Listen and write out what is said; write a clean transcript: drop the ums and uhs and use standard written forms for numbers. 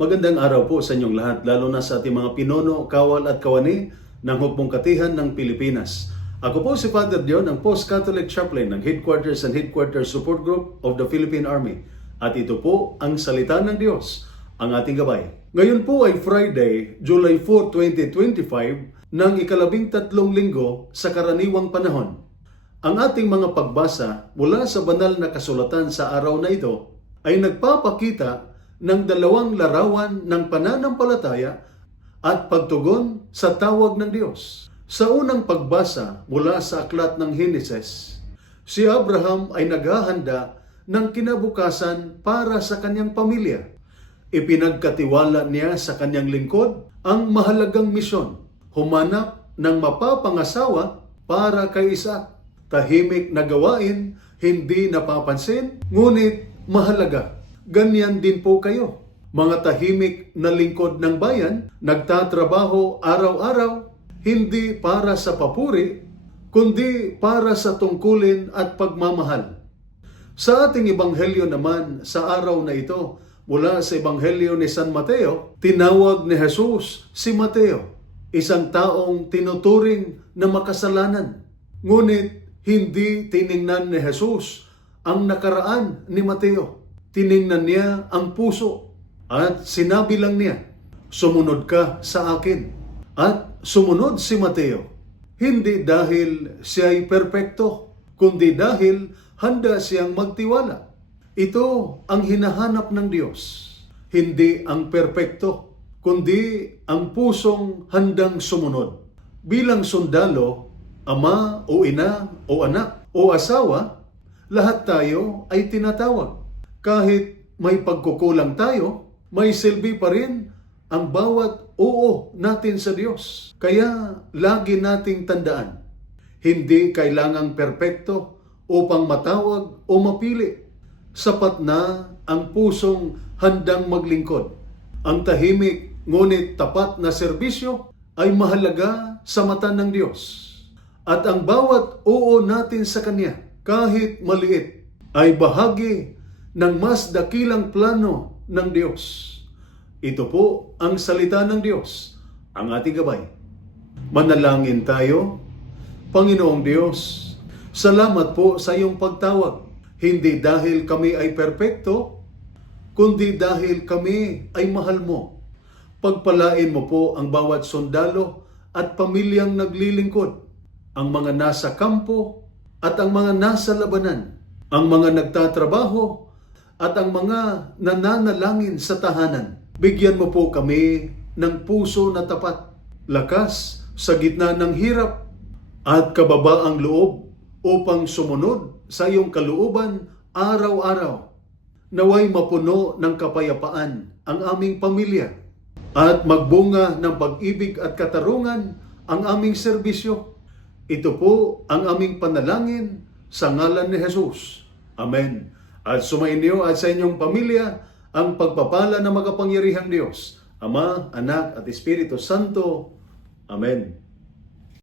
Magandang araw po sa inyong lahat, lalo na sa ating mga pinuno, kawal at kawani ng Hukbong Katihan ng Pilipinas. Ako po si Father Dion, ang Post-Catholic Chaplain ng Headquarters and Headquarters Support Group of the Philippine Army. At ito po ang Salita ng Diyos, ang ating gabay. Ngayon po ay Friday, July 4, 2025, ng ikalabing-tatlong linggo sa karaniwang panahon. Ang ating mga pagbasa mula sa banal na kasulatan sa araw na ito ay nagpapakita ng dalawang larawan ng pananampalataya at pagtugon sa tawag ng Diyos. Sa unang pagbasa mula sa aklat ng Henesis, si Abraham ay naghahanda ng kinabukasan para sa kanyang pamilya. Ipinagkatiwala niya sa kanyang lingkod ang mahalagang misyon, humanap ng mapapangasawa para kay Isaac. Tahimik na gawain, hindi napapansin, ngunit mahalaga. Ganyan din po kayo. Mga tahimik na lingkod ng bayan, nagtatrabaho araw-araw, hindi para sa papuri, kundi para sa tungkulin at pagmamahal. Sa ating ebanghelyo naman sa araw na ito, mula sa ebanghelyo ni San Mateo, tinawag ni Jesus si Mateo, isang taong tinuturing na makasalanan. Ngunit hindi tiningnan ni Jesus ang nakaraan ni Mateo. Tiningnan niya ang puso at sinabi lang niya, "Sumunod ka sa akin." At sumunod si Mateo, hindi dahil siya ay perpekto, kundi dahil handa siyang magtiwala. Ito ang hinahanap ng Diyos, hindi ang perpekto, kundi ang pusong handang sumunod. Bilang sundalo, ama o ina o anak o asawa, lahat tayo ay tinatawag. Kahit may pagkukulang tayo, may silbi pa rin ang bawat oo natin sa Diyos. Kaya lagi nating tandaan, hindi kailangang perpekto upang matawag o mapili. Sapat na ang pusong handang maglingkod. Ang tahimik ngunit tapat na serbisyo ay mahalaga sa mata ng Diyos. At ang bawat oo natin sa Kanya, kahit maliit, ay bahagi ng mas dakilang plano ng Diyos. Ito po ang salita ng Diyos, ang ating gabay. Manalangin tayo. Panginoong Diyos, salamat po sa iyong pagtawag. Hindi dahil kami ay perpekto, kundi dahil kami ay mahal mo. Pagpalain mo po ang bawat sundalo at pamilyang naglilingkod, ang mga nasa kampo at ang mga nasa labanan, ang mga nagtatrabaho at ang mga nananalangin sa tahanan. Bigyan mo po kami ng puso na tapat, lakas sa gitna ng hirap at kababaang loob upang sumunod sa iyong kalooban araw-araw. Naway mapuno ng kapayapaan ang aming pamilya at magbunga ng pag-ibig at katarungan ang aming serbisyo. Ito po ang aming panalangin sa ngalan ni Jesus. Amen. At sumainyo at sa inyong pamilya ang pagpapala ng makapangyarihang Diyos, Ama, Anak at Espiritu Santo. Amen.